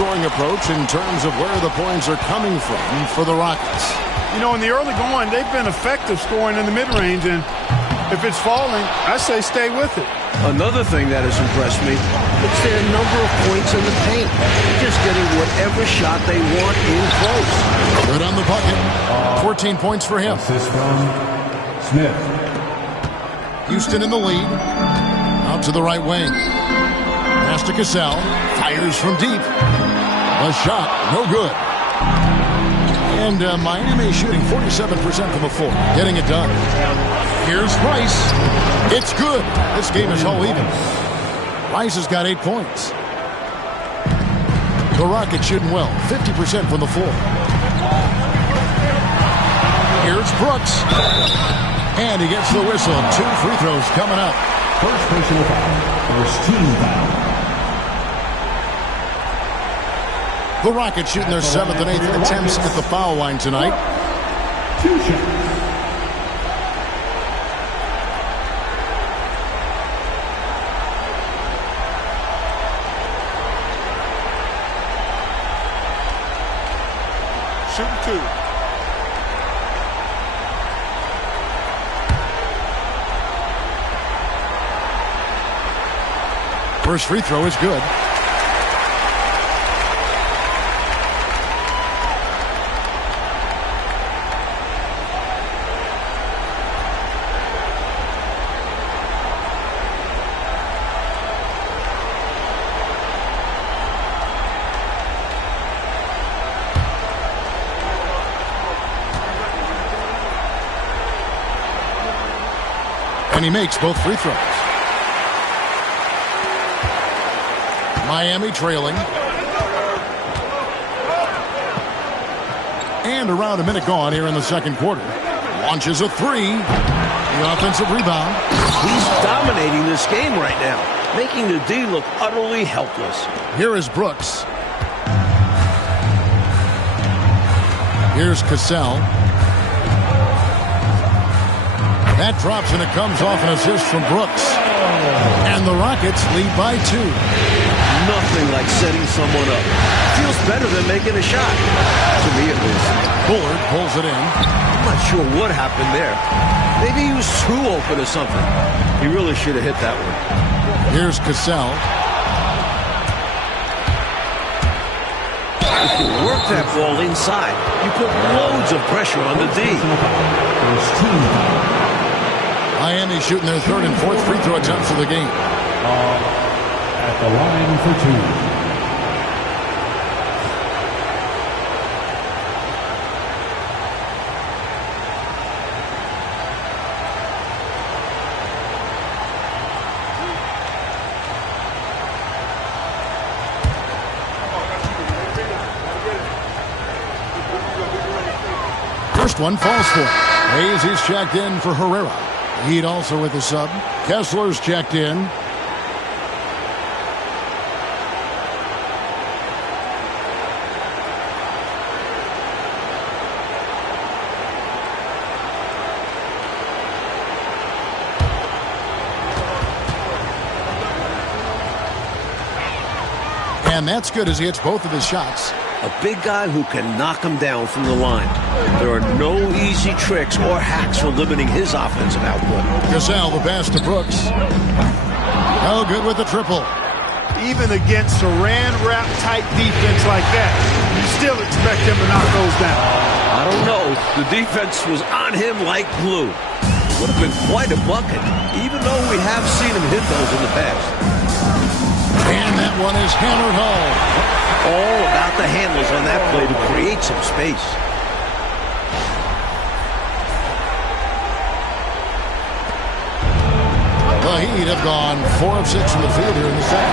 scoring approach in terms of where the points are coming from for the Rockets. You know, in the early going, they've been effective scoring in the mid-range, and if it's falling, I say stay with it. Another thing that has impressed me, it's their number of points in the paint. Just getting whatever shot they want in close. Good on the bucket. 14 points for him. Assist from Smith. Houston in the lead. Out to the right wing. Pass to Cassell. Fires from deep. A shot. No good. And Miami shooting 47% from the floor. Getting it done. Here's Rice. It's good. This game is all even. Rice has got 8 points. The Rockets shooting well. 50% from the floor. Here's Brooks. And he gets the whistle. 2 free throws coming up. First personal foul. First team foul. The Rockets shooting their 7th and 8th attempts at the foul line tonight. 2 shots. Shooting 2. First free throw is good. And he makes both free throws. Miami trailing. And around a minute gone here in the second quarter. Launches a 3. The offensive rebound. He's dominating this game right now, making the D look utterly helpless. Here is Brooks. Here's Cassell. That drops and it comes off an assist from Brooks. And the Rockets lead by 2. Nothing like setting someone up. Feels better than making a shot. To me at least. Bullard pulls it in. I'm not sure what happened there. Maybe he was too open or something. He really should have hit that one. Here's Cassell. If you work that ball inside, you put loads of pressure on the D. First team foul. Miami shooting their 3rd and 4th free throw attempts of the game. At the line for 2. First one falls for him. Hayes, he's checked in for Herrera. Heat also with the sub. Kessler's checked in. And that's good as he hits both of his shots. A big guy who can knock him down from the line. There are no easy tricks or hacks for limiting his offensive output. Cassell, the pass to Brooks. Oh, good with the triple. Even against Saran wrap type defense like that, you still expect him to knock those down. I don't know. The defense was on him like glue. Would have been quite a bucket, even though we have seen him hit those in the past. And that one is hammered home. All about the handles on that play to create some space. The Heat have gone 4 of 6 from the field here in the second.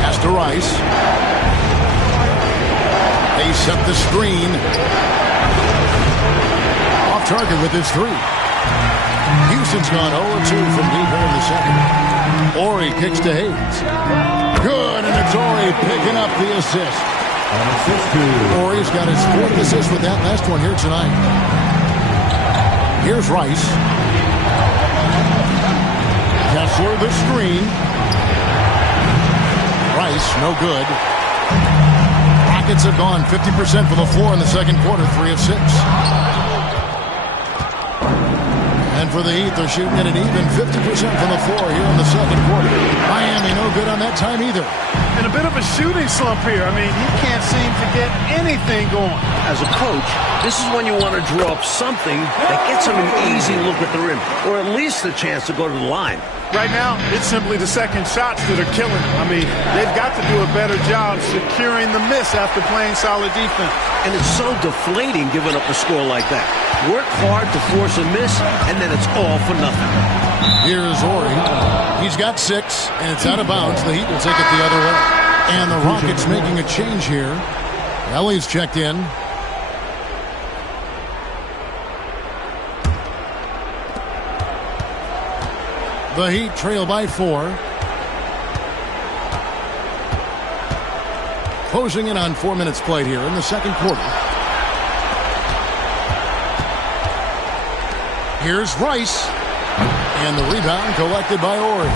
Pass to Rice. They set the screen. Off target with his 3. Houston's gone 0-2 from deep here in the second. Horry kicks to Hayes. Good, and it's Horry picking up the assist. Horry's got his 4th assist with that last one here tonight. Here's Rice. Kessler the screen. Rice, no good. Rockets have gone 50% from the floor in the second quarter, 3 of 6. And for the Heat, they're shooting at an even 50% from the floor here in the second quarter. Miami no good on that time either. And a bit of a shooting slump here. I mean, he can't seem to get anything going. As a coach, this is when you want to draw up something that gets him an easy look at the rim, or at least a chance to go to the line. Right now, it's simply the second shots that are killing him. I mean, they've got to do a better job securing the miss after playing solid defense. And it's so deflating giving up a score like that. Work hard to force a miss, and then it's all for nothing. Here's Horry. He's got 6, and it's out of bounds. The Heat will take it the other way. And the Rockets making a change here. Ellie's checked in. The Heat trail by 4. Closing in on 4 minutes played here in the second quarter. Here's Rice. And the rebound collected by Horry.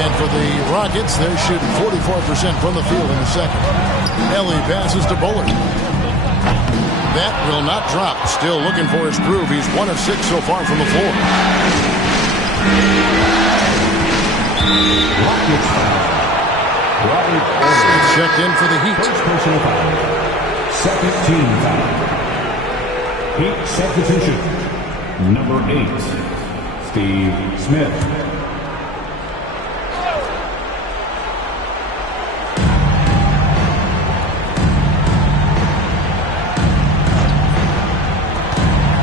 And for the Rockets, they're shooting 44% from the field in the second. Ellie passes to Bullard. That will not drop. Still looking for his groove. He's 1 of 6 so far from the floor. It's checked in for the Heat. First personal foul. Second team foul. Heat substitution. Number 8, Steve Smith.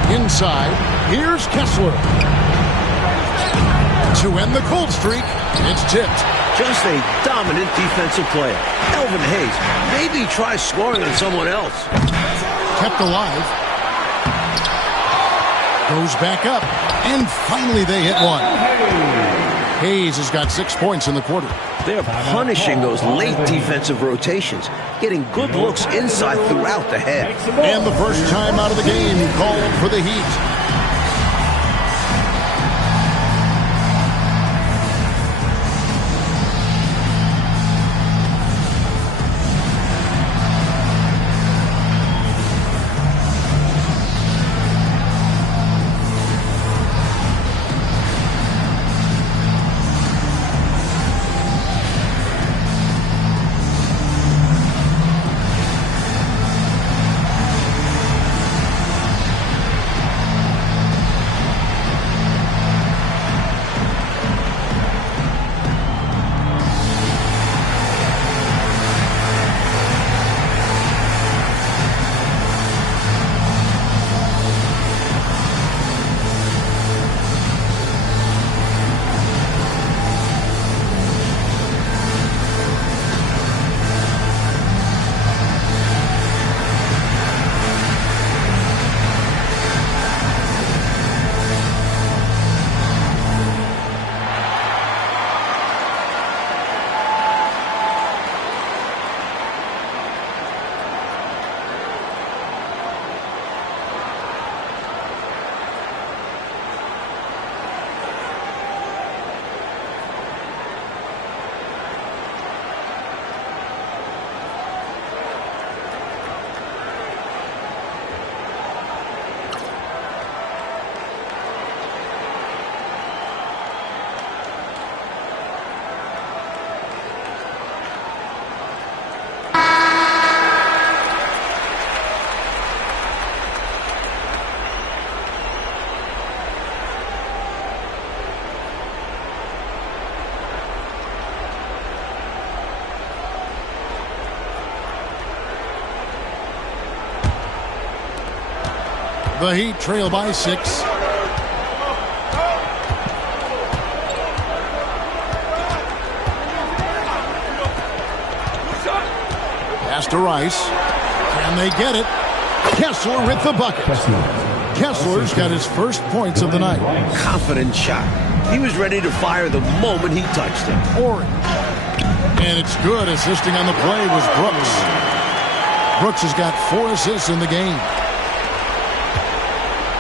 Inside, here's Kessler. To end the cold streak, it's tipped. Just a dominant defensive player. Elvin Hayes, maybe try scoring on someone else. Kept alive. Goes back up. And finally they hit one. Hayes has got 6 points in the quarter. They're punishing those late defensive rotations, getting good looks inside throughout the half. And the first time out of the game called for the Heat. The Heat trail by 6. Pass to Rice. Can they get it? Kessler with the bucket. Kessler's got his first points of the night. Confident shot. He was ready to fire the moment he touched it. Horry. And it's good. Assisting on the play was Brooks. Brooks has got 4 assists in the game.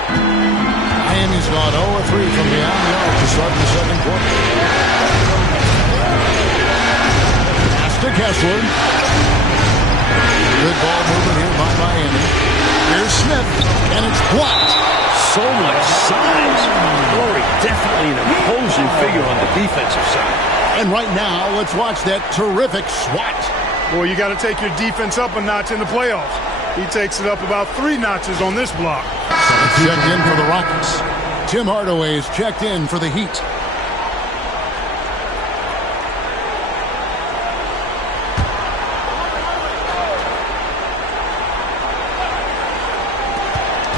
Miami's gone 0-3 from beyond the arc to start the second quarter. Pass to Kessler. figure on the defensive side. And right now, let's watch that terrific swat. Boy, you got to take your defense up a notch in the playoffs. He takes it up about 3 notches on this block. Checked in for the Rockets. Tim Hardaway is checked in for the Heat.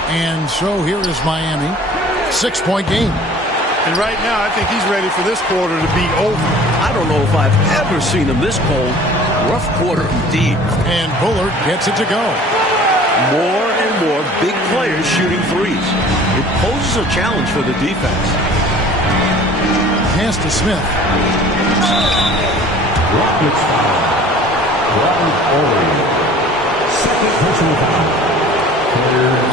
And so here is Miami. 6-point game. And right now, I think he's ready for this quarter to be over. I don't know if I've ever seen him this cold. Rough quarter indeed. And Bullard gets it to go. More and more big players shooting threes. It poses a challenge for the defense. Pass to Smith. Rockets foul. Robert Horry. Second personal foul.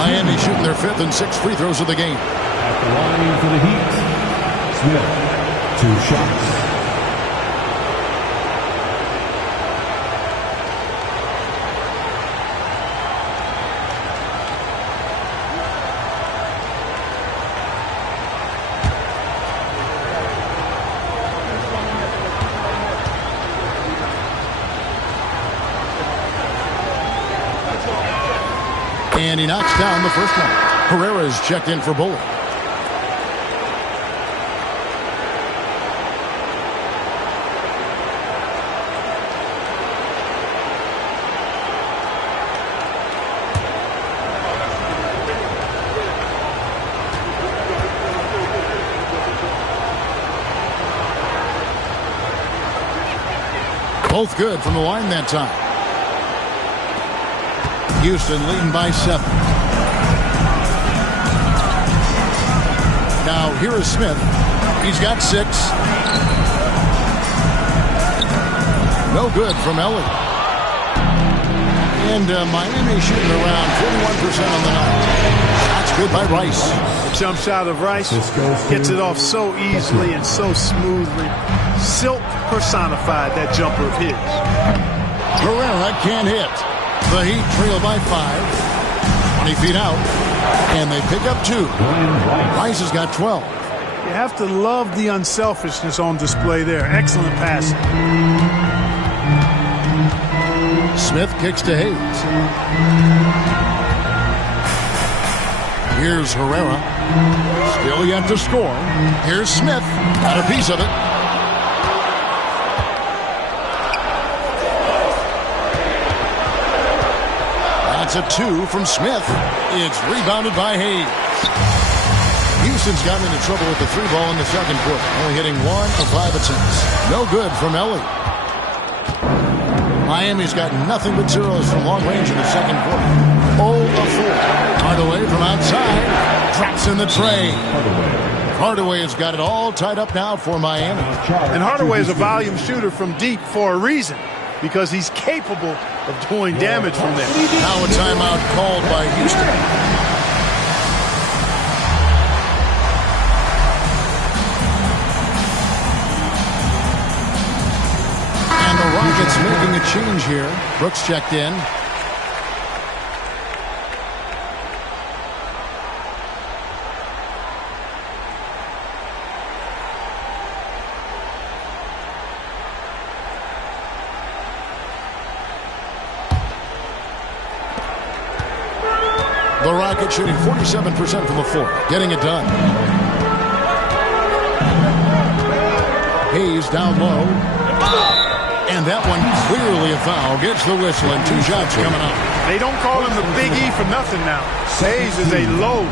Miami shooting their 5th and 6th free throws of the game. At the line for the Heat, Smith, 2 shots. And he knocks down the first one. Herrera is checked in for Bullard. Both good from the line that time. Houston leading by 7. Now here is Smith. He's got 6. No good from Ellie. And Miami shooting around 41% on the night. That's good by Rice. The jump shot of Rice gets it off so easily and so smoothly. Silk personified that jumper of his. Herrera can't hit. The Heat trail by 5. 20 feet out. And they pick up 2. Rice has got 12. You have to love the unselfishness on display there. Excellent passing. Smith kicks to Hayes. Here's Herrera. Still yet to score. Here's Smith. Got a piece of it. That's a 2 from Smith. It's rebounded by Hayes. Houston's gotten into trouble with the 3 ball in the second quarter. Only hitting 1 of 5 attempts. No good from Ellie. Miami's got nothing but zeros from long range in the second quarter. 0 of 4. Hardaway from outside. Drops in the tray. Hardaway has got it all tied up now for Miami. And Hardaway is a volume shooter from deep for a reason, because he's capable of doing damage from there. Now a timeout called by Houston. And the Rockets making a change here. Brooks checked in. The Rockets shooting 47% from the floor, getting it done. Hayes down low. And that one clearly a foul. Gets the whistle and 2 shots coming up. They don't call him the Big E for nothing now. Hayes is a load.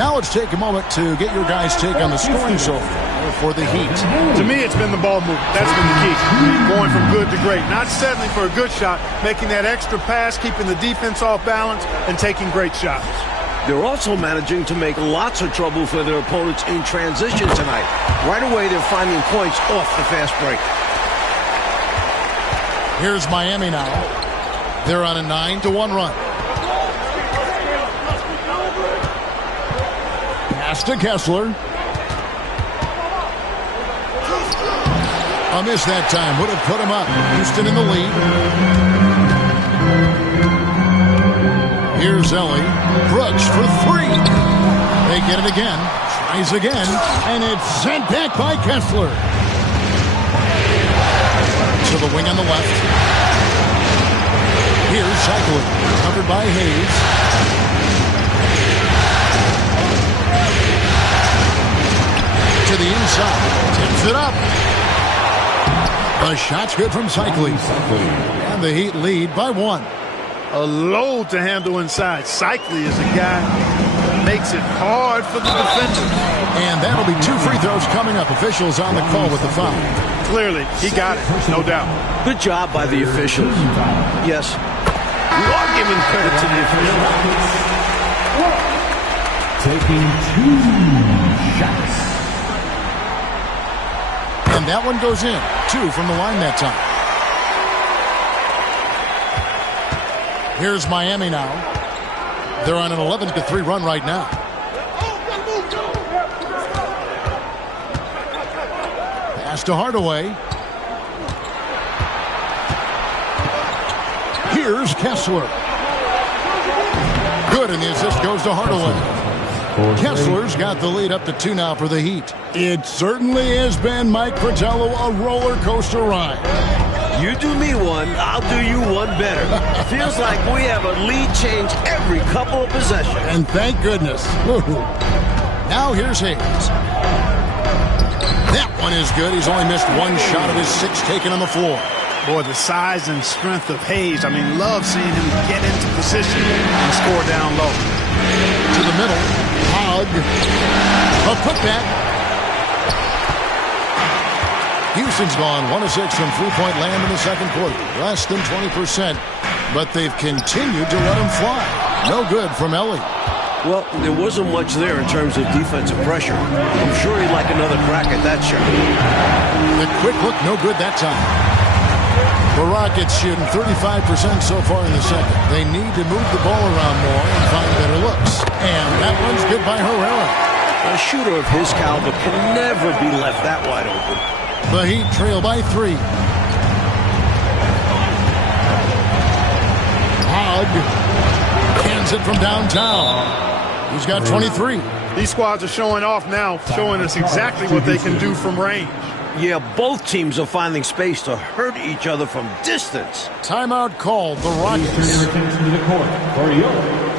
Now let's take a moment to get your guys' take on the scoring so far for the Heat. To me, it's been the ball movement. That's been the key. Going from good to great. Not settling for a good shot, making that extra pass, keeping the defense off balance, and taking great shots. They're also managing to make lots of trouble for their opponents in transition tonight. Right away, they're finding points off the fast break. Here's Miami now. They're on a 9-1 run. Pass to Kessler. A miss that time. Would have put him up. Houston in the lead. Here's Ellie. Brooks for 3. They get it again. Tries again, and it's sent back by Kessler. To the wing on the left. Here's Cycling, covered by Hayes. To the inside, tips it up. The shot's good from Cycling. And the Heat lead by 1. A load to handle inside. Cycling is a guy that makes it hard for the defenders. And that'll be 2 free throws coming up. Officials on the call with the foul. Clearly, he got it, no doubt. Good job by the officials. Yes, we are giving credit to the officials. Taking 2 shots. And that one goes in. 2 from the line that time. Here's Miami now. They're on an 11-3 run right now. Pass to Hardaway. Here's Kessler. Good, and the assist goes to Hardaway. Kessler's got the lead up to 2 now for the Heat. It certainly has been, Mike Fratello, a roller coaster ride. You do me one, I'll do you one better. Feels like we have a lead change every couple of possessions. And thank goodness. Now here's Hayes. That one is good. He's only missed 1 shot of his 6 taken on the floor. Boy, the size and strength of Hayes. I mean, love seeing him get into position and score down low. To the middle. Hogg. A putback. Houston's gone 1 of 6 from three-point land in the second quarter. Less than 20%. But they've continued to let him fly. No good from Ellie. Well, there wasn't much there in terms of defensive pressure. I'm sure he'd like another crack at that shot. The quick look, no good that time. The Rockets shooting 35% so far in the second. They need to move the ball around more and find better looks. And that one's good by Herrera. A shooter of his caliber can never be left that wide open. The Heat trail by 3. Hogg cans it from downtown. He's got 23. These squads are showing off now, showing us exactly what they can do from range. Yeah, both teams are finding space to hurt each other from distance. Timeout called. The Rockets. Turn your attention to the court for your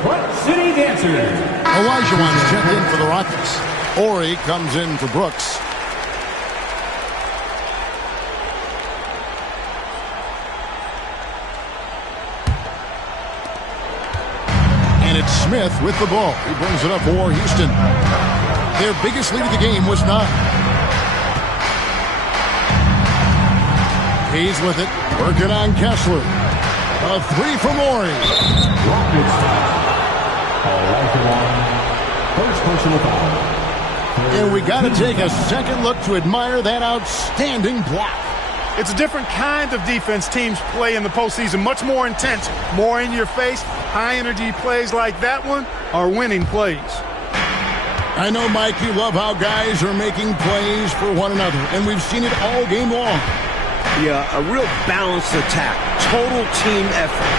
Front City Dancers. Olajuwon's checked in for the Rockets. Ori comes in for Brooks. And it's Smith with the ball. He brings it up for Houston. Their biggest lead of the game was 9. He's with it, working on Kessler. A 3 from Ori. Rockets. First personal foul. And we got to take a second look to admire that outstanding block. It's a different kind of defense teams play in the postseason. Much more intense, more in your face. High-energy plays like that one are winning plays. I know, Mike, you love how guys are making plays for one another, and we've seen it all game long. Yeah, a real balanced attack. Total team effort.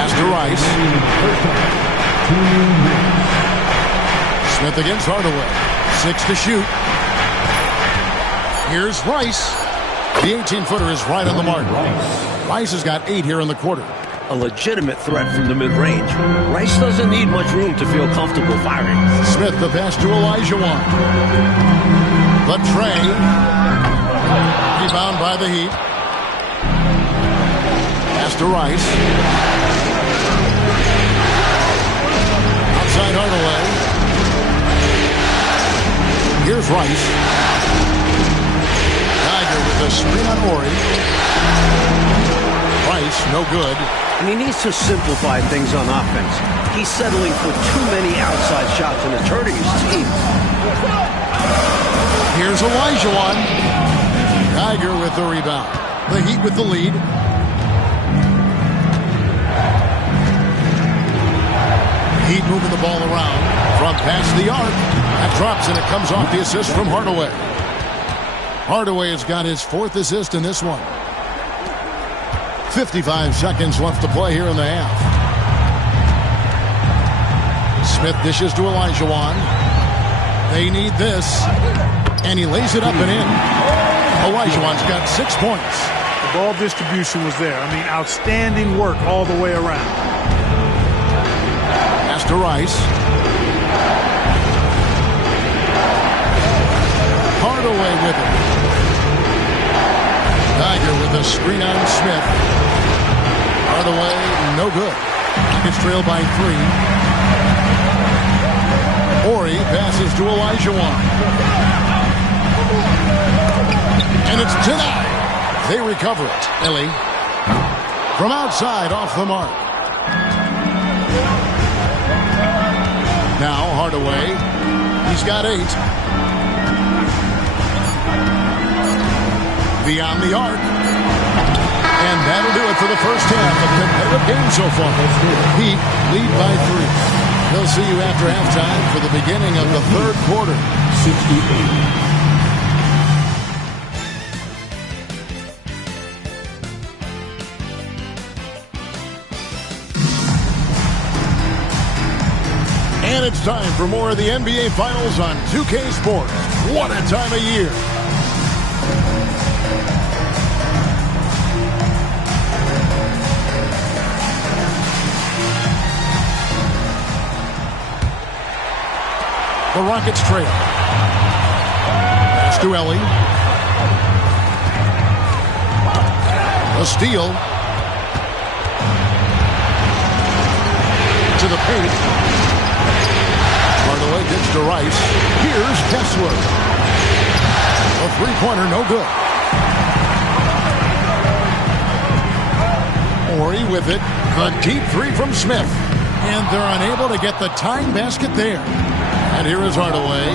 Pass to Rice. Smith against Hardaway. 6 to shoot. Here's Rice. The 18-footer is right on the mark. Rice has got 8 here in the quarter. A legitimate threat from the mid-range. Rice doesn't need much room to feel comfortable firing. Smith, the pass to Olajuwon. Latrey. Rebound by the Heat. Pass to Rice. Outside Hardaway. Here's Rice. Geiger with a screen on Ori. Rice, no good. And he needs to simplify things on offense. He's settling for too many outside shots and it's hurting his team. Here's Olajuwon. Geiger with the rebound. The Heat with the lead. Heat moving the ball around from past the arc. That drops and it comes off the assist from Hardaway. Hardaway has got his 4th assist in this one. 55 seconds left to play here in the half. Smith dishes to Olajuwon. They need this. And he lays it up and in. Olajuwon's got 6 points. The ball distribution was there. I mean, outstanding work all the way around. Pass to Rice. Hardaway with it. Geiger with a screen on Smith. Hardaway, no good. Rockets trail by 3. Horry passes to Olajuwon. And it's denied. They recover it. Ellie from outside off the mark. Now Hardaway. He's got 8. Beyond the arc. And that'll do it for the first half of the competitive game so far. Heat lead by 3. They'll see you after halftime for the beginning of the third quarter. 68. And it's time for more of the NBA Finals on 2K Sports. What a time of year. The Rockets trail. Pass to Ellie. A steal. To the paint. Hardaway gets to Rice. Here's Kessler. A three-pointer, no good. Horry with it. The deep 3 from Smith. And they're unable to get the tying basket there. And here is Hardaway.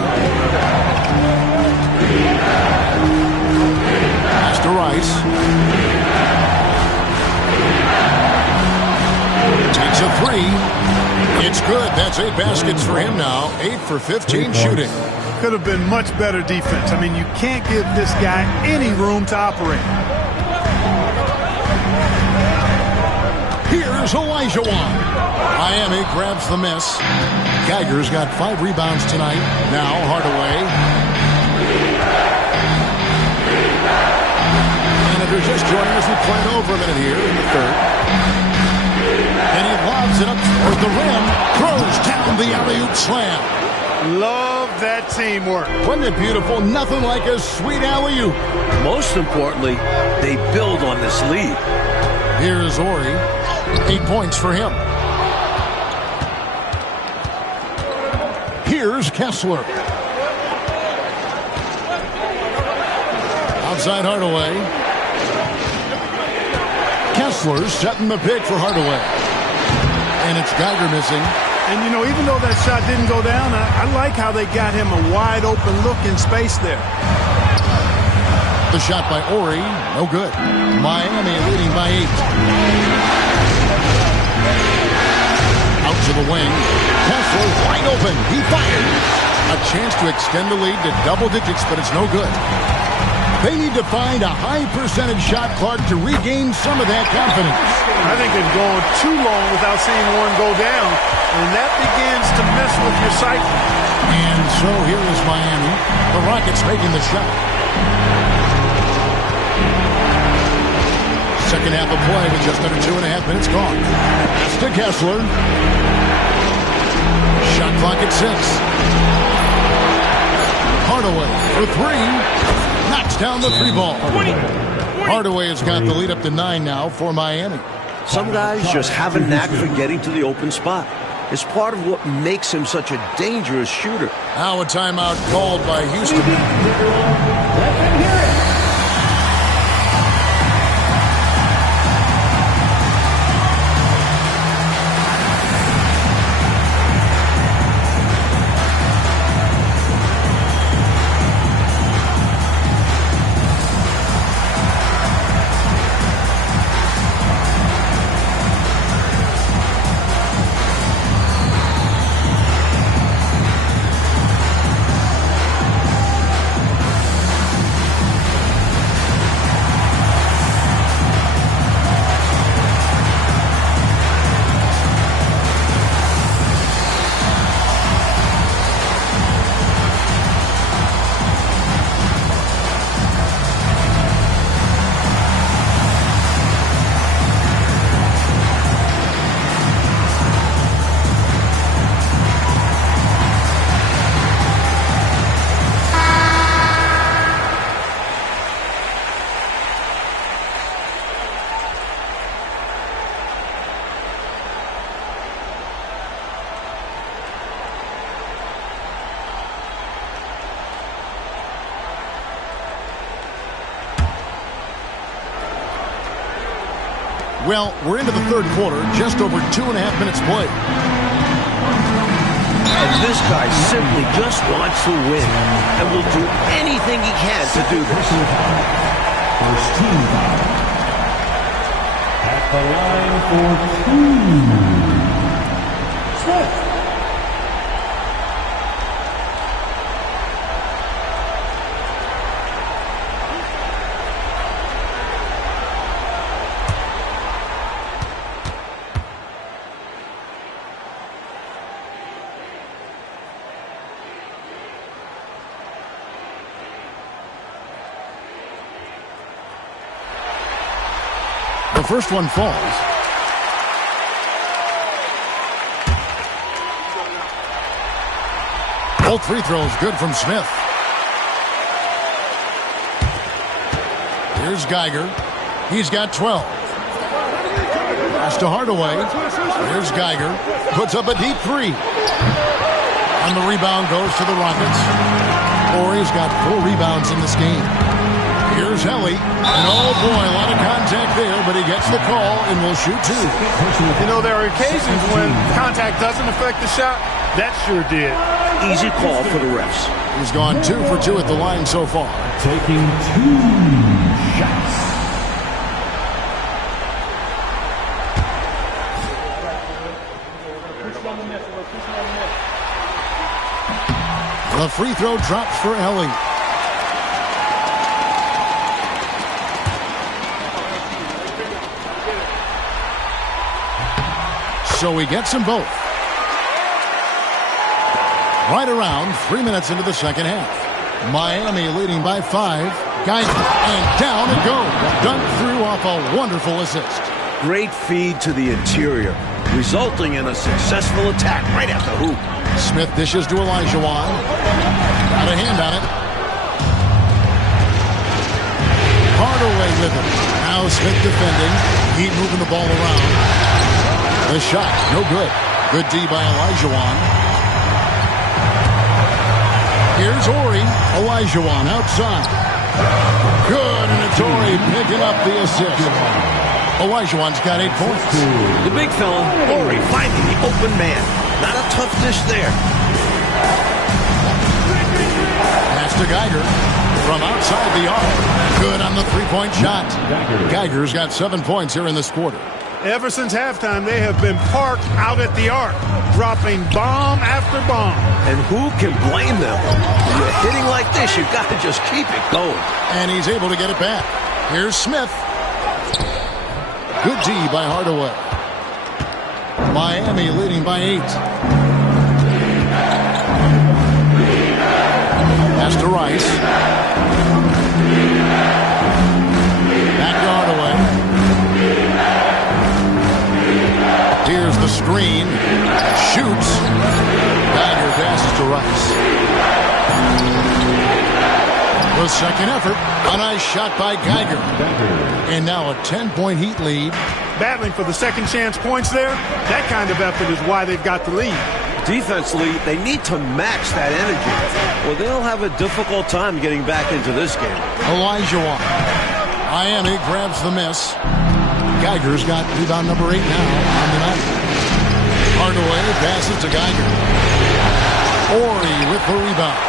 Pass to Rice. Takes a 3. It's good. That's 8 baskets for him now. 8 for 15 shooting. Could have been much better defense. I mean, you can't give this guy any room to operate. Here's Olajuwon. Miami grabs the miss. Geiger's got 5 rebounds tonight. Now Hardaway. And if you're just joining us, we played over a minute here in the third. And he lobs it up toward the rim. Throws down the alley-oop slam. Love that teamwork. Wasn't it beautiful? Nothing like a sweet alley-oop. Most importantly, they build on this lead. Here's Horry. 8 points for him. Here's Kessler. Outside Hardaway. Kessler's setting the pick for Hardaway. And it's Geiger missing. And, you know, even though that shot didn't go down, I like how they got him a wide-open look in space there. The shot by Horry, no good. Miami leading by 8. Out to the wing. Kessler wide open. He fires. A chance to extend the lead to double digits, but it's no good. They need to find a high percentage shot, Clark, to regain some of that confidence. I think they've gone too long without seeing one go down, and that begins to mess with your psyche. And so here is Miami. The Rockets making the shot. Second half of play with just under 2.5 minutes gone. Pass to Kessler. Shot clock at 6. Hardaway for 3. Knocks down the 3 ball. Hardaway has got the lead up to 9 now for Miami. Some guys just have a knack for getting to the open spot. It's part of what makes him such a dangerous shooter. Now a timeout called by Houston. Well, we're into the third quarter, just over 2.5 minutes played. And this guy simply just wants to win and will do anything he can to do this. First team foul. At the line for 2. Smith. The first one falls. Both free throws good from Smith. Here's Geiger. He's got 12. Pass to Hardaway. Here's Geiger. Puts up a deep three. And the rebound goes to the Rockets. Horry's got 4 rebounds in this game. Here's Helly. And oh boy, a lot of contact there, but he gets the call and will shoot 2. You know, there are occasions when contact doesn't affect the shot. That sure did. Easy call for the refs. He's gone 2 for 2 at the line so far. Taking 2 shots. The free throw drops for Helly. So he gets them both. Right around 3 minutes into the second half. Miami leading by 5. Geiger, and down it goes. Dunked through off a wonderful assist. Great feed to the interior, resulting in a successful attack right at the hoop. Smith dishes to Olajuwon. Got a hand on it. Hardaway with it. Now Smith defending. Heat moving the ball around. The shot, no good. Good D by Olajuwon. Here's Horry. Olajuwon outside. Good, and it's Horry picking up the assist. Olajuwon's got 8 points. The big fella, Horry, finding the open man. Not a tough dish there. Pass to Geiger. From outside the arc. Good on the three-point shot. Geiger's got 7 points here in this quarter. Ever since halftime, they have been parked out at the arc, dropping bomb after bomb. And who can blame them? When you're hitting like this, you've got to just keep it going. And he's able to get it back. Here's Smith. Good D by Hardaway. Miami leading by 8. Pass to Rice. Back to Hardaway. Here's the screen. Shoots. Geiger passes to Rice. The second effort. A nice shot by Geiger. And now a 10-point Heat lead. Battling for the second chance points there. That kind of effort is why they've got the lead. Defensively, they need to match that energy, or they'll have a difficult time getting back into this game. Olajuwon. Miami grabs the miss. Geiger's got rebound number 8 now on the night. Hardaway passes to Geiger. Horry with the rebound.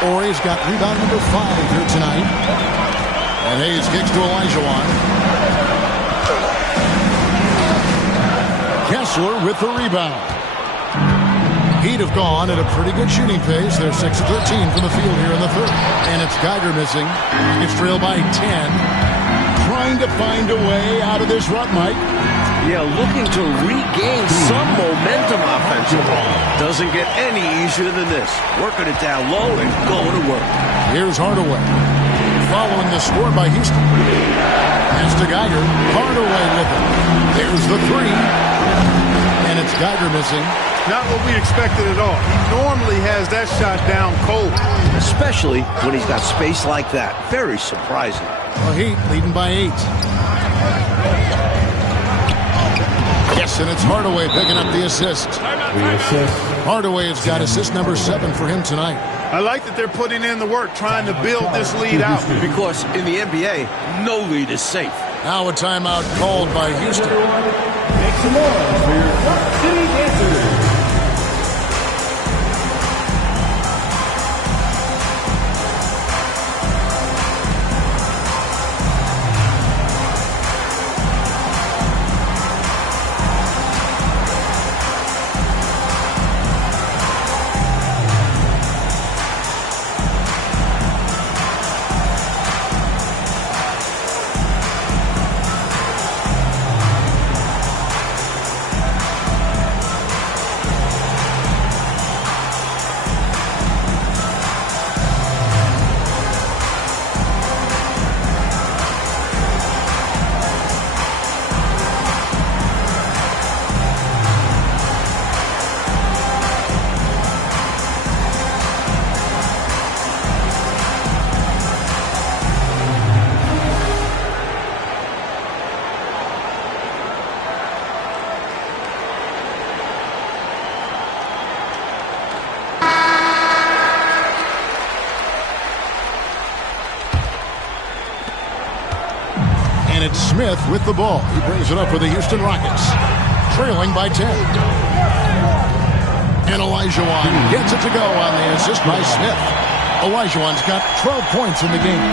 Horry's got rebound number 5 here tonight. And Hayes kicks to Olajuwon. Kessler with the rebound. Heat have gone at a pretty good shooting pace. They're 6 of 13 from the field here in the third. And it's Geiger missing. It's trailed by 10. Trying to find a way out of this rut, Mike. Yeah, looking to regain some momentum offensively. Doesn't get any easier than this. Working it down low and going to work. Here's Hardaway. Following the score by Houston. Pass to Geiger. Hardaway with it. There's the 3. And it's Geiger missing. Not what we expected at all. He normally has that shot down cold. Especially when he's got space like that. Very surprising. The Heat leading by 8. Yes, and it's Hardaway picking up the assist. Hardaway has got assist number 7 for him tonight. I like that they're putting in the work, trying to build this lead out. Because in the NBA, no lead is safe. Now a timeout called by Houston. Make some noise for your Clark City Dancers. Smith with the ball. He brings it up for the Houston Rockets, trailing by 10. And Olajuwon gets it to go on the assist by Smith. Olajuwon's got 12 points in the game.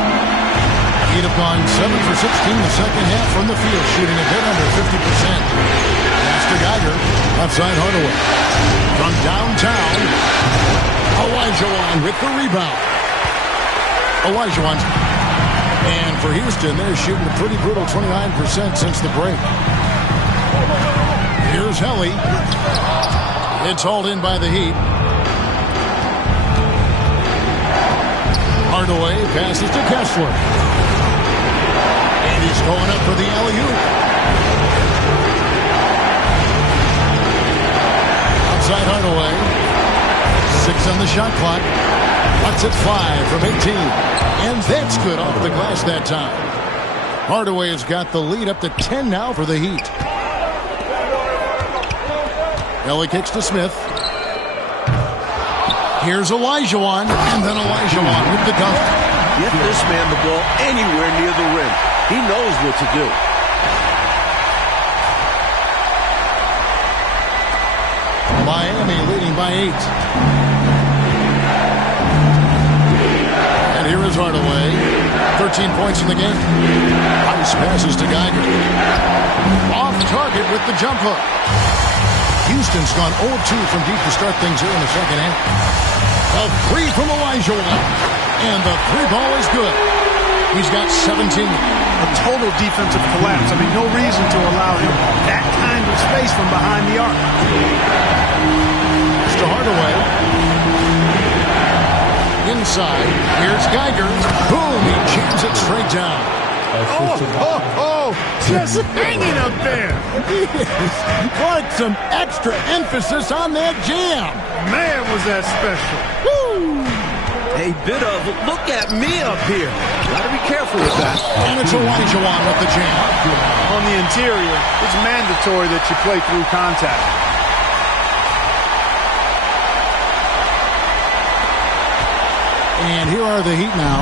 He'd have gone 7 for 16 the second half from the field, shooting a bit under 50%. Pass to Geiger, outside Hardaway. From downtown, Olajuwon with the rebound. Olajuwon's. And for Houston, they're shooting a pretty brutal 29% since the break. Here's Helly. It's hauled in by the Heat. Hardaway passes to Kessler. And he's going up for the alley-oop. Outside Hardaway. 6 on the shot clock. Puts it 5 from 18. And that's good off the glass that time. Hardaway has got the lead up to 10 now for the Heat. Ellie kicks to Smith. Here's Olajuwon, and then Olajuwon with the dunk. Get this man the ball anywhere near the rim. He knows what to do. Miami leading by 8. Here is Hardaway. 13 points in the game. Ice passes to Geiger. Off target with the jump hook. Houston's gone 0-2 from deep to start things here in the second half. A three from Olajuwon. And the three ball is good. He's got 17. A total defensive collapse. I mean, no reason to allow him that kind of space from behind the arc. It's to Hardaway. Inside, here's Geiger. Boom, he jams it straight down. Just hanging up there. Put some extra emphasis on that jam. Man, was that special. Woo. A bit of, look at me up here. Gotta be careful with that. And it's Olajuwon with the jam. On the interior, it's mandatory that you play through contact. And here are the Heat now,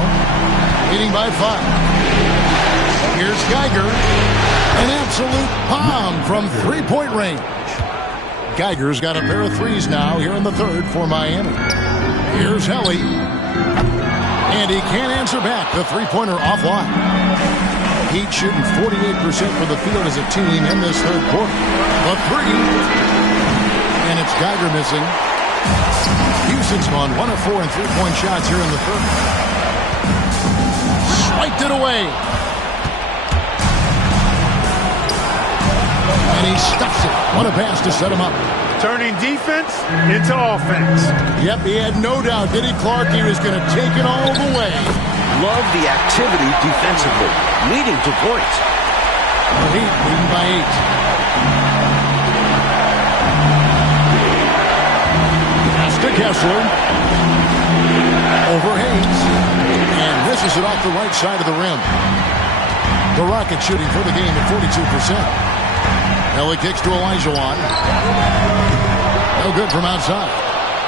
leading by 5. Here's Geiger. An absolute bomb from three-point range. Geiger's got a pair of threes now here in the third for Miami. Here's Helly. And he can't answer back. The three-pointer offline. Heat shooting 48% for the field as a team in this third quarter. The three. And it's Geiger missing. Houston's gone 1 of 4 in three-point shots here in the third. Swiped it away. And he stuffs it. What a pass to set him up. Turning defense into offense. Yep, he had no doubt, did he, Clark? He was going to take it all the way. Love the activity defensively, leading to points. The Heat leading by 8. Pass to Kessler. Over Hayes. And misses it off the right side of the rim. The Rockets shooting for the game at 42%. Ellie kicks to Olajuwon. No good from outside.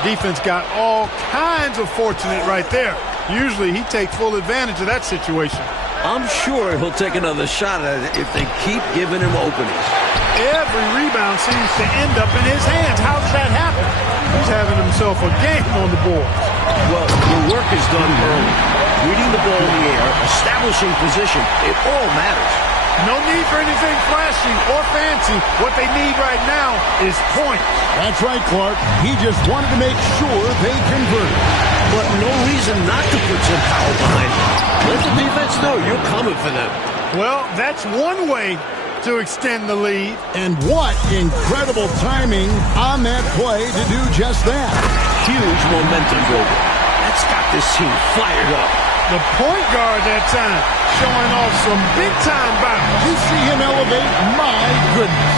Defense got all kinds of fortunate right there. Usually he takes full advantage of that situation. I'm sure he'll take another shot at it if they keep giving him openings. Every rebound seems to end up in his hands. How does that happen? He's having himself a game on the board. Well, the work is done early. Reading the ball in the air, establishing position, it all matters. No need for anything flashy or fancy. What they need right now is points. That's right, Clark. He just wanted to make sure they converted. But no reason not to put some power behind it. Let the defense know you're coming for them. Well, that's one way to extend the lead. And what incredible timing on that play to do just that. Huge momentum builder. That's got this team fired up. The point guard that time showing off some big-time bounce. You see him elevate? My goodness.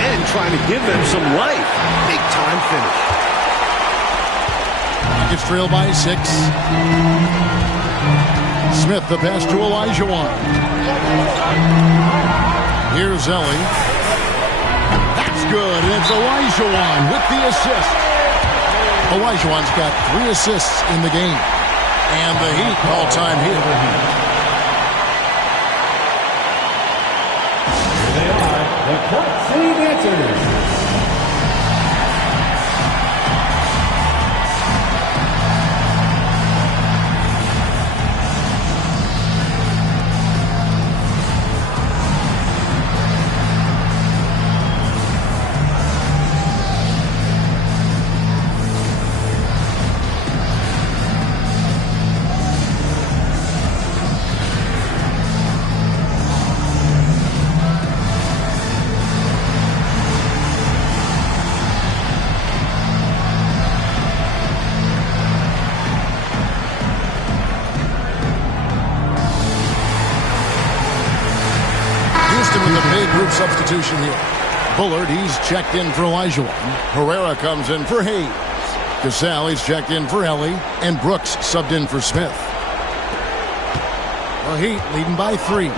And trying to give them some life. Big-time finish. It's trailed by 6. Smith, the pass to Olajuwon. Here's Ellie. That's good. And it's Olajuwon with the assist. Olajuwon's got 3 assists in the game. And the Heat all-time hit. They are the Clark City Dancers. With a big group substitution here. Bullard, he's checked in for Olajuwon. Herrera comes in for Hayes. Cassell, he's checked in for Ellie. And Brooks subbed in for Smith. The Heat leading by 3.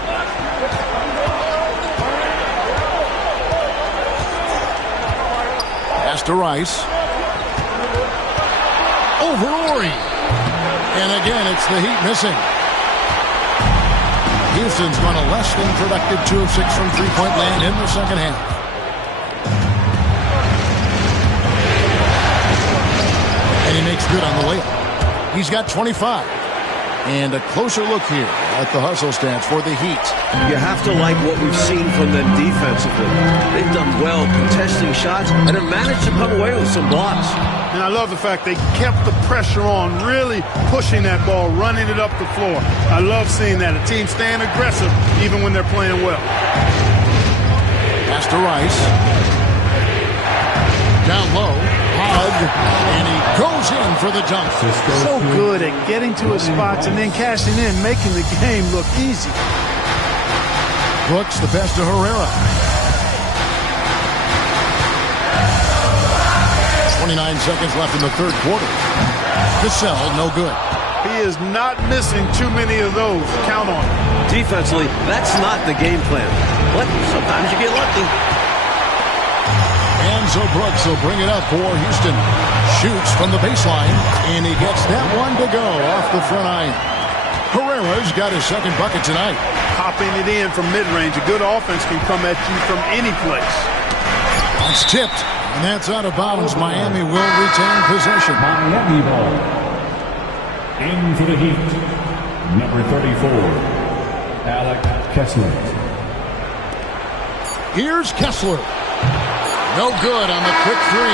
Pass to Rice. Over Ori. And again, it's the Heat missing. Houston's gone a less than productive 2 of 6 from three-point land in the second half. And he makes good on the layup. He's got 25. And a closer look here at the hustle stats for the Heat. You have to like what we've seen from them defensively. They've done well contesting shots and have managed to come away with some blocks. And I love the fact they kept the pressure on, really pushing that ball, running it up the floor. I love seeing that. A team staying aggressive even when they're playing well. Pass to Rice. Down low. Hug. And he goes in for the dunk. So good at getting to his spots and then cashing in, making the game look easy. Brooks, the pass to Herrera. 29 seconds left in the third quarter. Cassell, no good. He is not missing too many of those. Count on it. Defensively, that's not the game plan. But sometimes you get lucky. And so Brooks will bring it up for Houston. Shoots from the baseline, and he gets that one to go off the front iron. Herrera's got his second bucket tonight. Popping it in from mid-range. A good offense can come at you from any place. It's tipped. And that's out of bounds. Miami will retain possession. Miami ball. In for the Heat. Number 34, Alec Kessler. Here's Kessler. No good on the quick 3.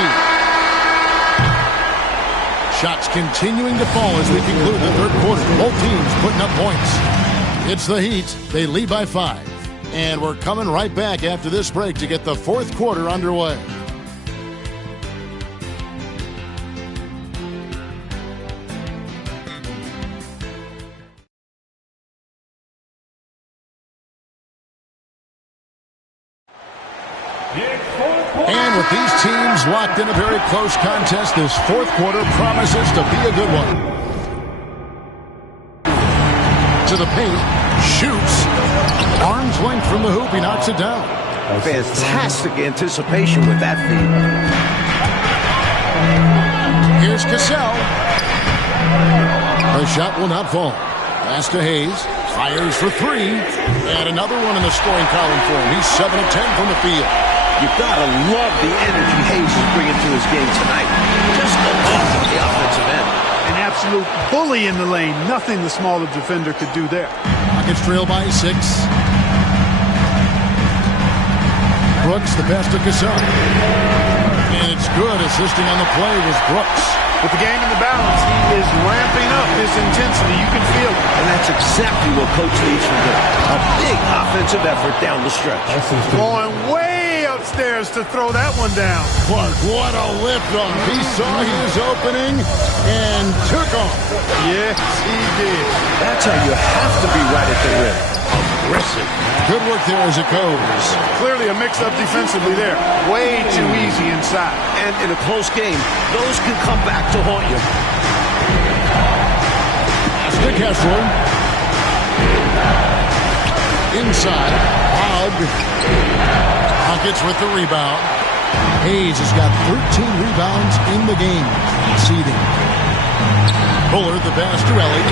Shots continuing to fall as we conclude the third quarter. Both teams putting up points. It's the Heat. They lead by 5. And we're coming right back after this break to get the fourth quarter underway. And with these teams locked in a very close contest, this fourth quarter promises to be a good one. To the paint, shoots. Arm's length from the hoop, he knocks it down. Fantastic anticipation with that feed. Here's Cassell. The shot will not fall. Pass to Hayes. Fires for three. And another one in the scoring column for him. He's 7 of 10 from the field. You gotta love the energy Hayes is bringing to his game tonight. Just go off on the offensive end. An absolute bully in the lane. Nothing the smaller defender could do there. Rockets trail by 6. Brooks, the pass to Cassell. And it's good. Assisting on the play was Brooks. With the game in the balance, he is ramping up his intensity. You can feel it. And that's exactly what Coach needs from him. A big offensive effort down the stretch. Going way upstairs to throw that one down. Clark, what a lift off. He saw his opening and took off. Yes, he did. That's how you have to be right at the rim. Aggressive. Good work there as it goes. Clearly a mix-up defensively there. Way too easy inside. And in a close game, those can come back to haunt you. Pass to Kessler. Inside. Hogg. Rockets with the rebound. Hayes has got 13 rebounds in the game. Seeding. Bullard, the pass to Ellie.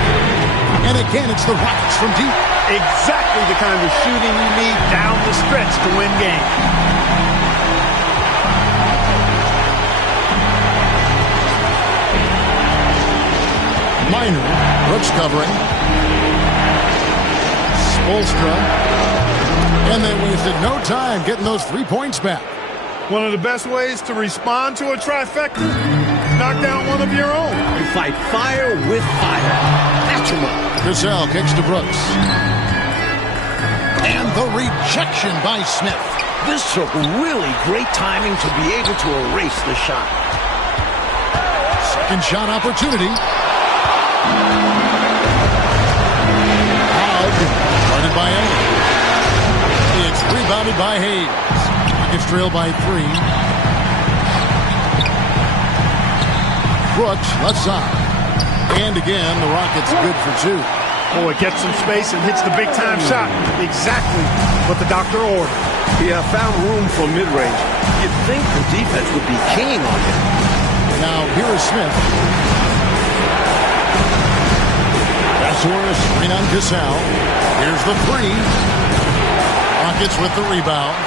And again, it's the Rockets from deep. Exactly the kind of shooting you need down the stretch to win games. Minor. Brooks covering. Spoelstra. And they wasted no time getting those 3 points back. One of the best ways to respond to a trifecta, knock down one of your own. You fight fire with fire. Natural. Cassell kicks to Brooks. And the rejection by Smith. This took really great timing to be able to erase the shot. Second shot opportunity. Hogg, guarded by Ellie. It's rebounded by Hayes. Rockets trail by 3. Brooks, left side. And again, the Rockets good for 2. Oh, it gets some space and hits the big-time shot. Exactly what the doctor ordered. Yeah, found room for mid-range. You'd think the defense would be keen on him. Now, here is Smith. That's screen on Cassell. Here's the 3. Rockets with the rebound.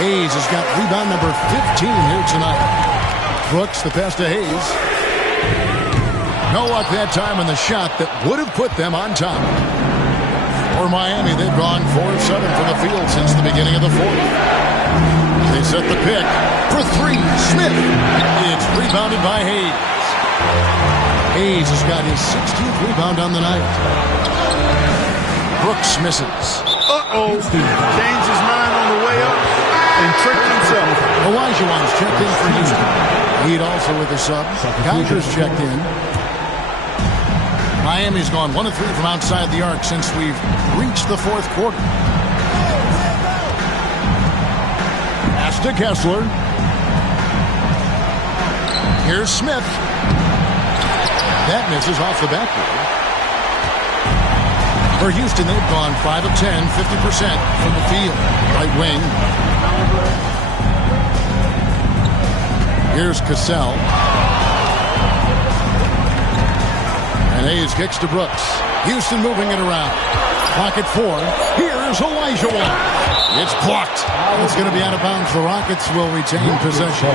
Hayes has got rebound number 15 here tonight. Brooks, the pass to Hayes. No luck that time on the shot that would have put them on top. For Miami, they've gone 4 of 7 from the field since the beginning of the 4th. They set the pick for 3. Smith. It's rebounded by Hayes. Hayes has got his 16th rebound on the night. Brooks misses. Uh-oh. Changed his mind on the way up and tricked himself. Olajuwon's checked in for Houston. Heat also with a sub. Geiger's checked in. Miami's gone 1 of 3 from outside the arc since we've reached the 4th quarter. Pass to Kessler. Here's Smith. That misses off the backboard. For Houston, they've gone 5 of 10, 50% from the field. Right wing. Here's Cassell. And Hayes kicks to Brooks. Houston moving it around. Clock at 4. Here's Olajuwon. It's blocked. It's going to be out of bounds. The Rockets will retain possession.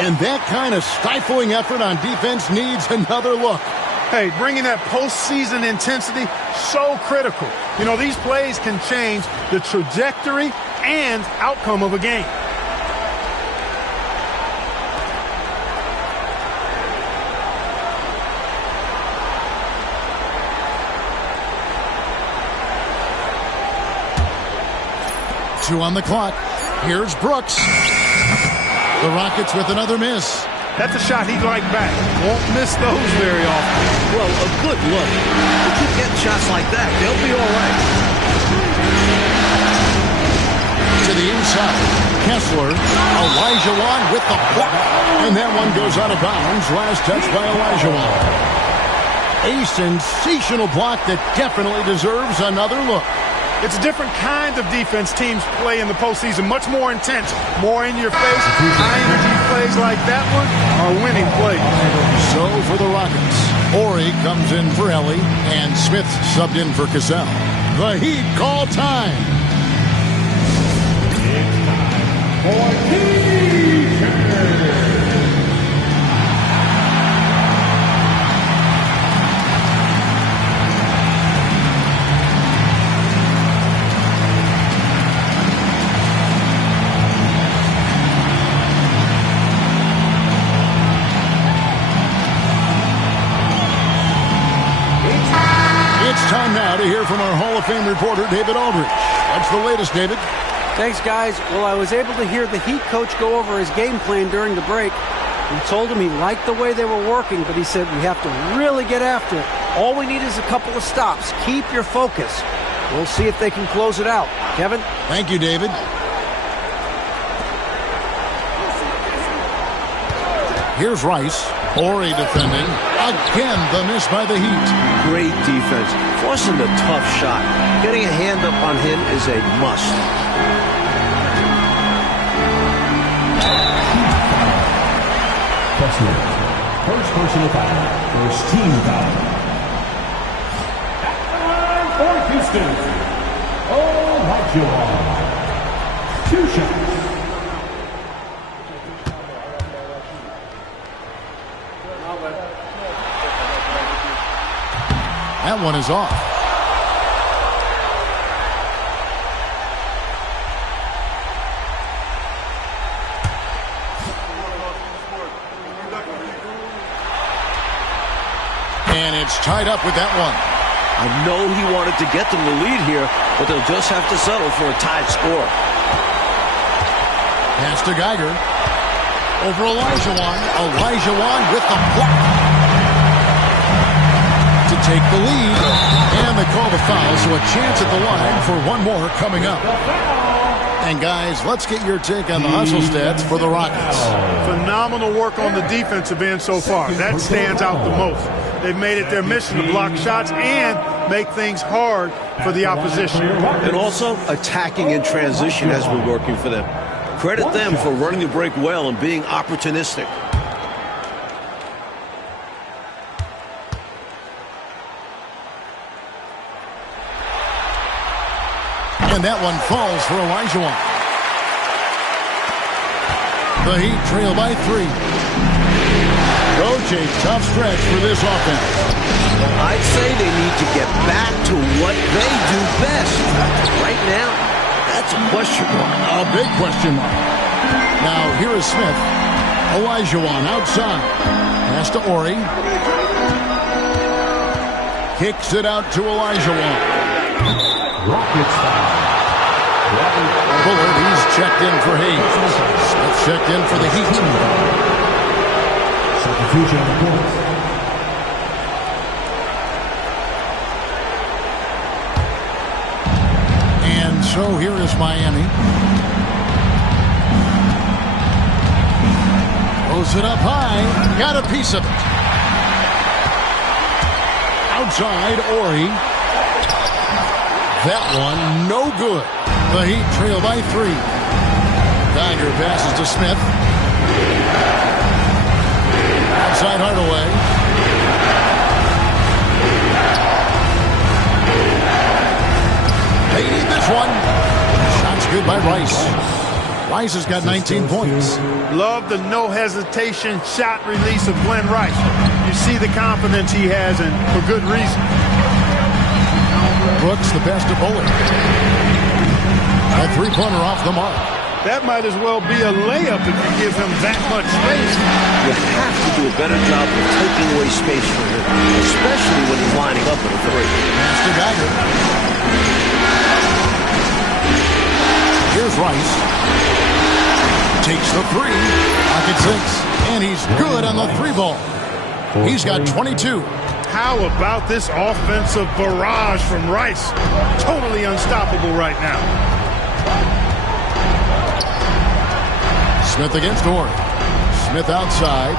And that kind of stifling effort on defense needs another look. Hey, bringing that postseason intensity, so critical. You know, these plays can change the trajectory and outcome of a game. Two on the clock. Here's Brooks. The Rockets with another miss. That's a shot he'd like back. Won't miss those very often. Well, a good look. If you get shots like that, they'll be all right. To the inside. Kessler. Olajuwon with the block. And that one goes out of bounds. Last touch by Olajuwon. A sensational block that definitely deserves another look. It's a different kind of defense teams play in the postseason. Much more intense, more in your face. High energy plays like that one are winning plays. So for the Rockets, Horry comes in for Ellie, and Smith subbed in for Cassell. The Heat call time. Time now to hear from our Hall of Fame reporter, David Aldridge. What's the latest, David? Thanks, guys. Well, I was able to hear the Heat coach go over his game plan during the break. He told him he liked the way they were working, but he said we have to really get after it. All we need is a couple of stops. Keep your focus. We'll see if they can close it out. Kevin? Thank you, David. Here's Rice. Horry defending. Again, the miss by the Heat. Great defense. Forcing a tough shot. Getting a hand up on him is a must. First personal foul. First team foul. For Houston. Olajuwon. 2 shots. That one is off. And it's tied up with that one. I know he wanted to get them the lead here, but they'll just have to settle for a tied score. Pass to Geiger. Over Olajuwon. Olajuwon with the block to take the lead, and they call the foul, so a chance at the line for one more coming up. And guys, let's get your take on the hustle stats for the Rockets. Phenomenal work on the defensive end so far. That stands out the most. They've made it their mission to block shots and make things hard for the opposition. And also, attacking in transition has been working for them. Credit them for running the break well and being opportunistic. And that one falls for Olajuwon. The Heat trail by 3. Coach, a tough stretch for this offense. I'd say they need to get back to what they do best. Right now, that's a question mark. A big question mark. Now, here is Smith. Olajuwon outside. Pass to Horry. Kicks it out to Olajuwon. Rockets foul. Bullard, he's checked in for Hayes. Smith checked in for the Heat. Substitution on the court. And so here is Miami. Throws it up high. Got a piece of it. Outside, Horry. That one, no good. The Heat trail by 3. Geiger passes to Smith. Outside Hardaway. They need this one. Shot's good by Rice. Rice has got 19 points. Love the no-hesitation shot release of Glenn Rice. You see the confidence he has, and for good reason. Brooks the best of Bullard. A three-pointer off the mark. That might as well be a layup if you give him that much space. You have to do a better job of taking away space from him, especially when he's lining up at a 3. Pass to Geiger. Here's Rice. Takes the 3. Pocket 6. And he's good on the 3 ball. He's got 22. How about this offensive barrage from Rice? Totally unstoppable right now. Smith against Horry. Smith outside.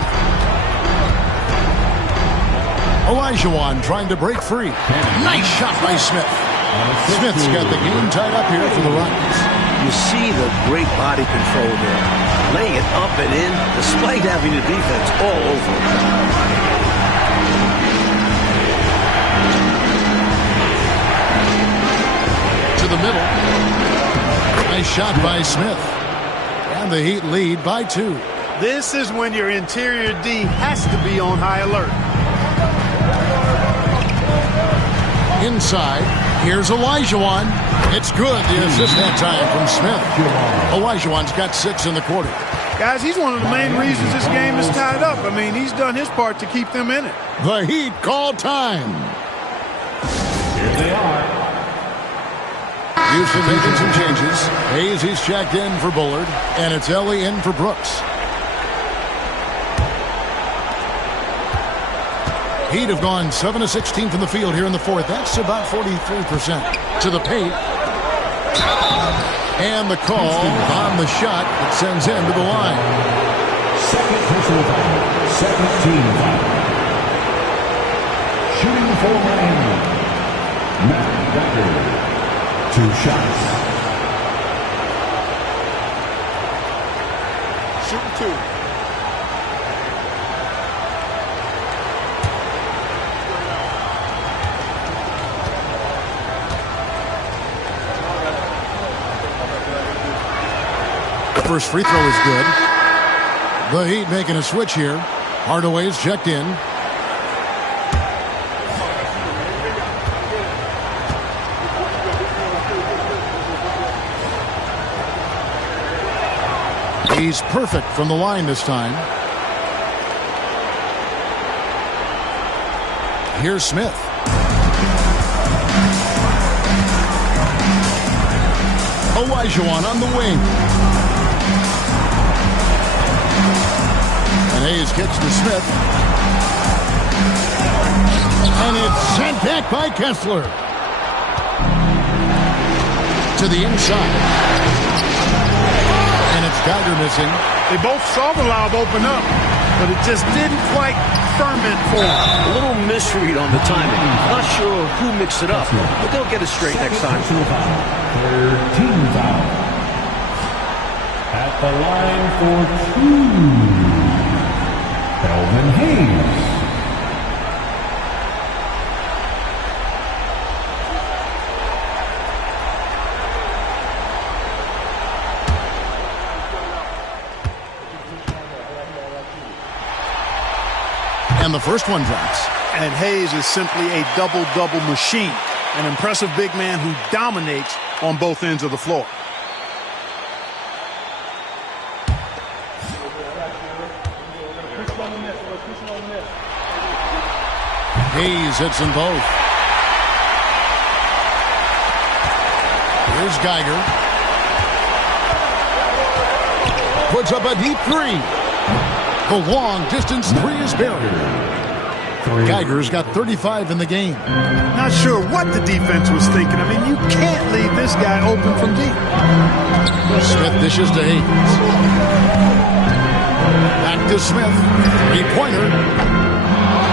Olajuwon trying to break free. Nice shot by Smith. Smith's got the game tied up here for the Rockets. You see the great body control there. Laying it up and in, despite having the defense all over him. the middle. Nice shot by Smith. And the Heat lead by 2. This is when your interior D has to be on high alert. Inside, here's Olajuwon. It's good. The assist that time from Smith. Olajuwon's got 6 in the quarter. Guys, he's one of the main reasons this game is tied up. I mean, he's done his part to keep them in it. The Heat call time. Here they are. Houston making some changes. Hayes, he's checked in for Bullard, and it's Ellie in for Brooks. Heat have gone 7 of 16 from the field here in the fourth. That's about 43%. To the paint. And the call on the shot that sends him to the line. Second personal foul. Second team foul. Shooting for Miami. Matt Becker. 2 shots. Shooting 2. First free throw is good. The Heat making a switch here. Hardaway's checked in. He's perfect from the line this time. Here's Smith. Olajuwon on the wing. And Hayes kicks to Smith. And it's sent back by Kessler. To the inside. And it's Geiger missing. They both saw the lob open up, but it just didn't quite ferment for them. A little misread on the timing. Not sure who mixed it up, but they'll get it straight next time. Personal foul. Third team foul. At the line for 2. Elvin Hayes. And the first one drops. And Hayes is simply a double-double machine. An impressive big man who dominates on both ends of the floor. Hayes hits them both. Here's Geiger. Puts up a deep 3. The long distance 3 is buried. Geiger's got 35 in the game. Not sure what the defense was thinking. I mean, you can't leave this guy open from deep. Smith dishes to Hayes. Back to Smith. 3-pointer.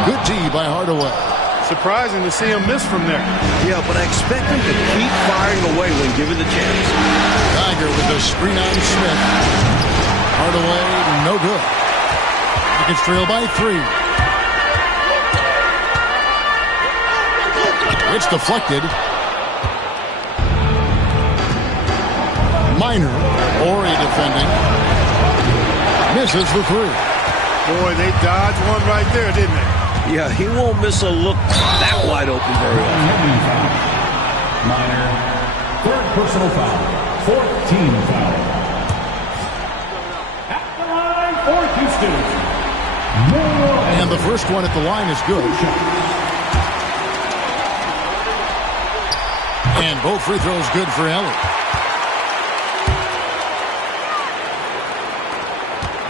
Good D by Hardaway. Surprising to see him miss from there. Yeah, but I expect him to keep firing away when given the chance. Geiger with the screen on Smith. Hardaway, no good. Rockets trail by 3. It's deflected. Minor, Ori defending. Misses the 3. Boy, they dodged one right there, didn't they? Yeah, he won't miss a look that wide open very often. Minor. Third personal foul. Fourth team foul. At the line for Houston. And the first one at the line is good. And both free throws good for Ellie.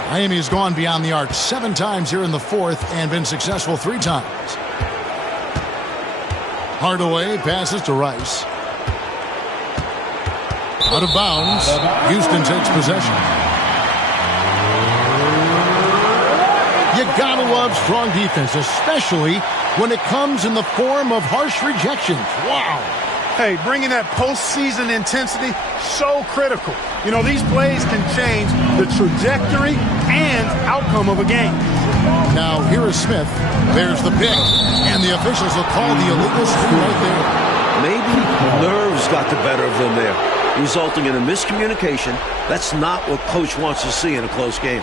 Miami's gone beyond the arc 7 times here in the fourth and been successful 3 times. Hardaway passes to Rice. Out of bounds. Houston takes possession. You gotta love strong defense, especially when it comes in the form of harsh rejections. Wow. Hey, bringing that postseason intensity, so critical. You know, these plays can change the trajectory and outcome of a game. Now, here is Smith. There's the pick. And the officials will call the illegal screen right there. Maybe nerves got the better of them there, resulting in a miscommunication. That's not what coach wants to see in a close game.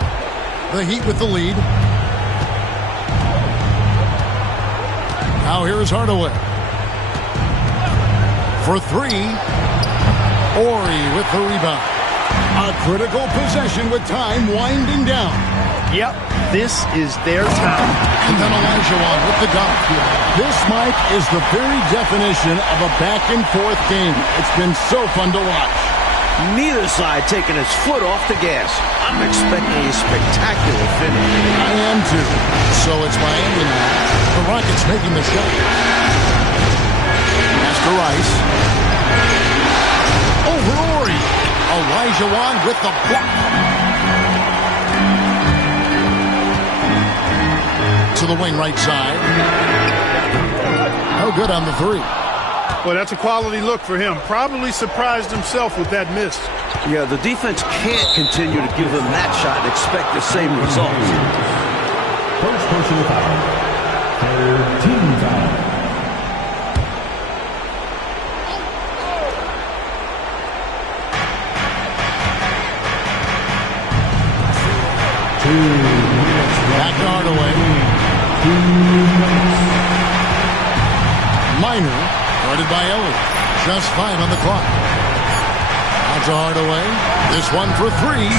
The Heat with the lead. Now here is Hardaway. For three. Ori with the rebound. A critical possession with time winding down. Yep, this is their time. And then Olajuwon with the dunk. This, Mike, is the very definition of a back-and-forth game. It's been so fun to watch. Neither side taking its foot off the gas. I'm expecting a spectacular finish. I am too. So it's Miami now. The Rockets making the shot. Master Rice. Over Ori. Olajuwon with the block. To the wing right side. No good on the three. Well, that's a quality look for him. Probably surprised himself with that miss. Yeah, the defense can't continue to give them that shot and expect the same results. First personal foul. Third team foul. Back to Hardaway. Minor, guarded by Ellie. Just 5 on the clock. Out to Hardaway. This one for three.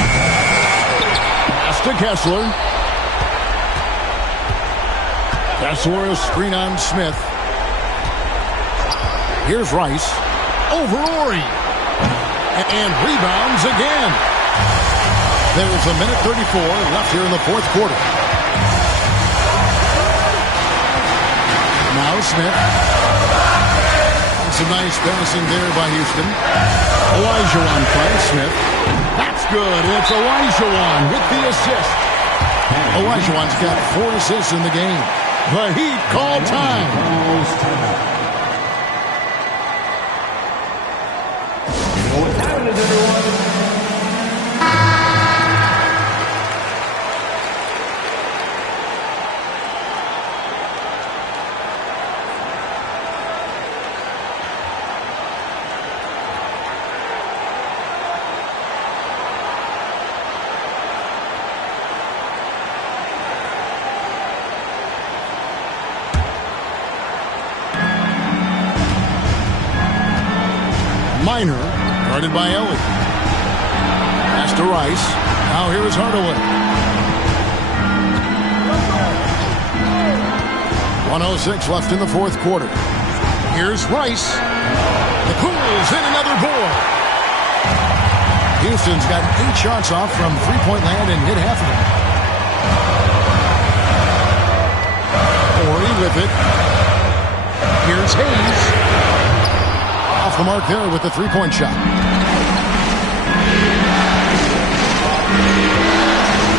Pass to Kessler. Kessler, a screen on Smith. Here's Rice. Over Ori. And rebounds again. There's a minute 34 left here in the fourth quarter. Now Smith. Some nice passing there by Houston. Olajuwon finds Smith. That's good. It's Olajuwon with the assist. Olajuwon's got 4 assists in the game. The Heat call time. Minor, guarded by Ellie. Pass to Rice. Now here is Hardaway. 1:06 left in the fourth quarter. Here's Rice. The pulls in another board. Houston's got 8 shots off from three-point land and hit half of them. Ori with it. Here's Hayes. Off the mark there with the three-point shot.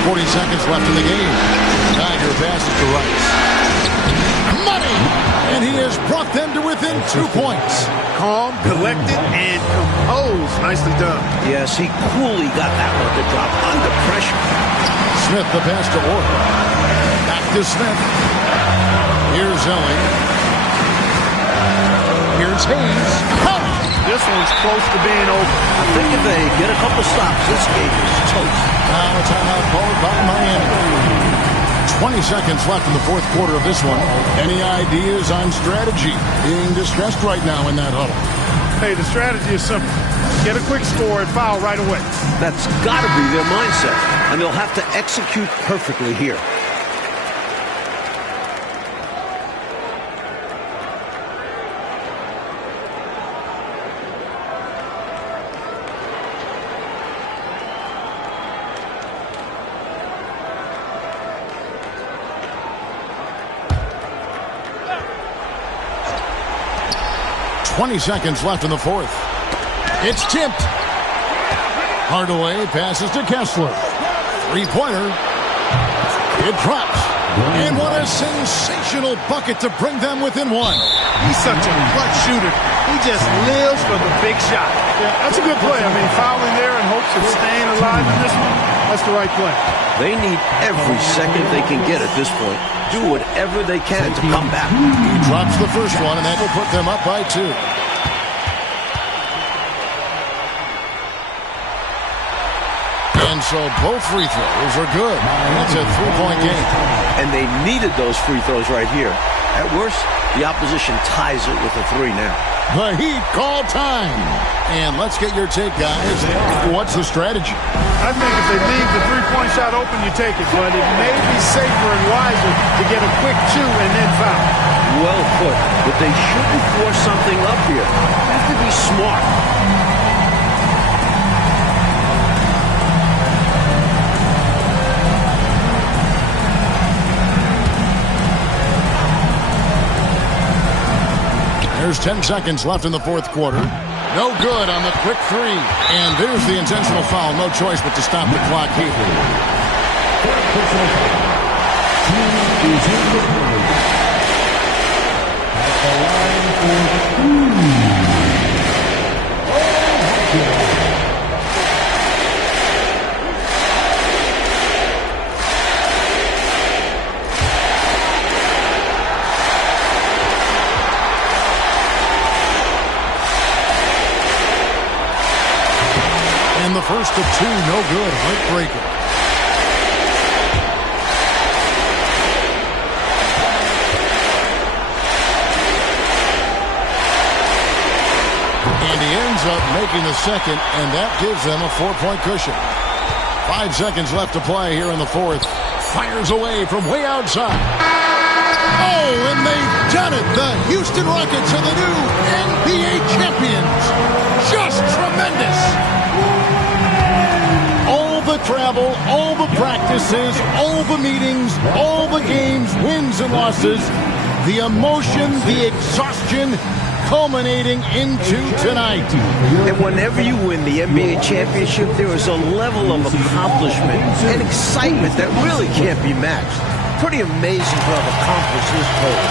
40 seconds left in the game. Tiger passes to Rice. Money! And he has brought them to within 2 points. Calm, collected, and composed. Nicely done. Yes, he coolly got that one to drop under pressure. Smith the pass to Ori. Back to Smith. Here's Ellie. Here's Hayes. Oh! This one's close to being over. I think if they get a couple stops, this game is toast. Now a timeout called by Miami. 20 seconds left in the fourth quarter of this one. Any ideas on strategy? Being discussed right now in that huddle. Hey, the strategy is simple. Get a quick score and foul right away. That's got to be their mindset, and they'll have to execute perfectly here. .20 seconds left in the fourth. It's tipped. Hardaway passes to Kessler. Three-pointer. It drops. And what a sensational bucket to bring them within one. He's such a clutch shooter. He just lives for the big shot. Yeah, that's a good play. I mean, fouling there in hopes of staying alive in this one, that's the right play. They need every second they can get at this point. Do whatever they can to come back. He drops the first one, and that will put them up by 2. And so both free throws are good. That's a 3-point game. And they needed those free throws right here. At worst, the opposition ties it with a 3 now. The Heat call time. And let's get your take, guys. What's the strategy? I think if they leave the three-point shot open, you take it. But it may be safer and wiser to get a quick 2 and then foul. Well put. But they shouldn't force something up here. Have to be smart. There's 10 seconds left in the fourth quarter. No good on the quick 3. And there's the intentional foul. No choice but to stop the clock here. And the first of 2, no good. Heartbreaker. And he ends up making the second, and that gives them a 4-point cushion. 5 seconds left to play here in the fourth. Fires away from way outside. Oh, and they've done it. The Houston Rockets are the new NBA champions. Just tremendous. All the travel, all the practices, all the meetings, all the games, wins and losses, the emotion, the exhaustion, culminating into tonight. And whenever you win the NBA championship, there is a level of accomplishment and excitement that really can't be matched. Pretty amazing to have accomplished this goal.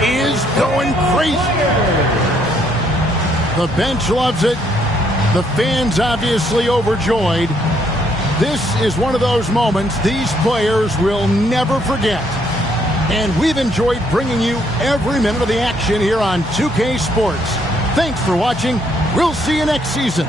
Is going crazy. The bench loves it. The fans obviously overjoyed. This is one of those moments these players will never forget. And we've enjoyed bringing you every minute of the action here on 2K Sports. Thanks for watching. We'll see you next season.